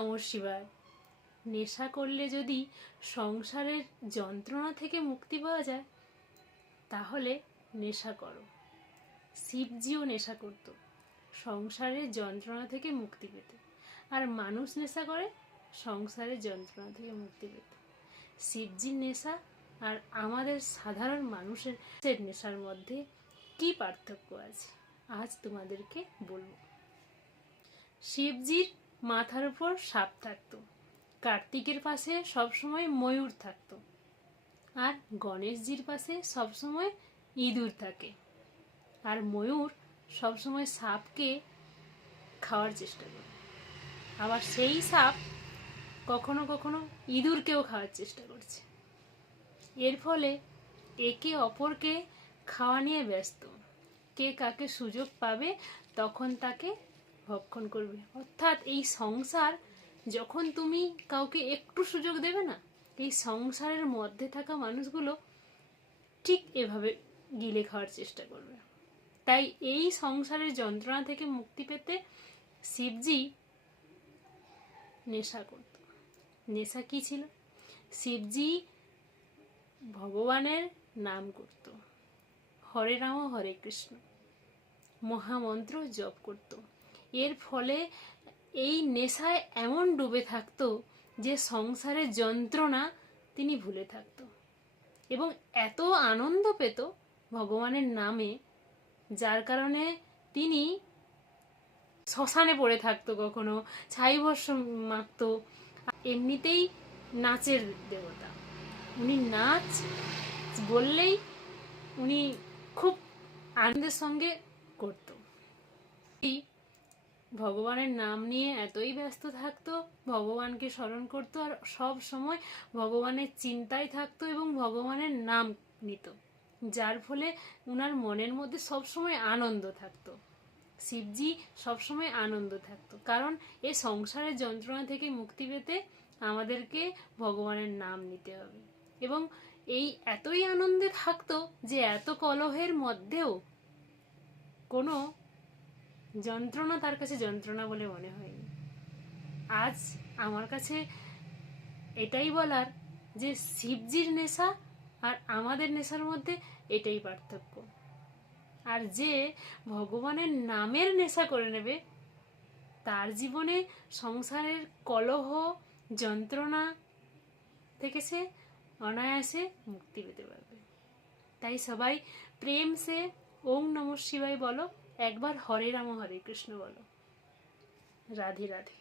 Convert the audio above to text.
নমঃ শিবায়। নেশা করলে যদি সংসারের যন্ত্রণা থেকে মুক্তি পাওয়া যায় তাহলে নেশা করো। শিবজিও নেশা করত সংসারের যন্ত্রণা থেকে মুক্তি পেতে, আর মানুষ নেশা করে সংসারের যন্ত্রণা থেকে মুক্তি পেতে। শিবজির নেশা আর আমাদের সাধারণ মানুষের নেশার মধ্যে কি পার্থক্য আছে আজ তোমাদেরকে বলবো। শিবজির মাথার উপর সাপ থাকতো, কার্তিকের পাশে সবসময় ময়ূর থাকতো, আর গণেশজির পাশে সবসময় ইঁদুর থাকে। আর ময়ূর সবসময় সাপকে খাওয়ার চেষ্টা করে, আবার সেই সাপ কখনো কখনো ইঁদুরকেও খাওয়ার চেষ্টা করছে। এর ফলে একে অপরকে খাওয়া নিয়ে ব্যস্ত, কে কাকে সুযোগ পাবে তখন তাকে ভক্ষণ করবে। অর্থাৎ এই সংসার যখন তুমি কাউকে একটু সুযোগ দেবে না, এই সংসারের মধ্যে থাকা মানুষগুলো ঠিক এভাবে গিলে খাওয়ার চেষ্টা করবে। তাই এই সংসারের যন্ত্রণা থেকে মুক্তি পেতে শিবজি নেশা করত। নেশা কি ছিল? শিবজি ভগবানের নাম করত, হরে রাম হরে কৃষ্ণ মহামন্ত্র জপ করত। এর ফলে এই নেশায় এমন ডুবে থাকতো যে সংসারের যন্ত্রণা তিনি ভুলে থাকত এবং এত আনন্দ পেত ভগবানের নামে, যার কারণে তিনি শ্মশানে পড়ে থাকতো, কখনো ছাই ভস্য মাখতো। এমনিতেই নাচের দেবতা উনি, নাচ বললেই উনি খুব আনন্দের সঙ্গে করত। ভগবানের নাম নিয়ে এতই ব্যস্ত থাকতো, ভগবানকে স্মরণ করতো আর সব সময় ভগবানের চিন্তায় থাকতো এবং ভগবানের নাম নিত, যার ফলে উনার মনের মধ্যে সবসময় আনন্দ থাকতো। শিবজি সবসময় আনন্দ থাকতো, কারণ এই সংসারের যন্ত্রণা থেকে মুক্তি পেতে আমাদেরকে ভগবানের নাম নিতে হবে। এবং এই এতই আনন্দে থাকতো যে এত কলহের মধ্যেও কোনো যন্ত্রণা তার কাছে যন্ত্রণা বলে মনে হয়নি। আজ আমার কাছে এটাই বলার যে শিবজির নেশা আর আমাদের নেশার মধ্যে এটাই পার্থক্য। আর যে ভগবানের নামের নেশা করে নেবে তার জীবনে সংসারের কলহ যন্ত্রণা থেকে সে অনায়াসে মুক্তি পেতে পারবে। তাই সবাই প্রেম সে ওম নমঃ শিবায় বলো, একবার হরে রাম হরে কৃষ্ণ বলো। রাধে রাধে।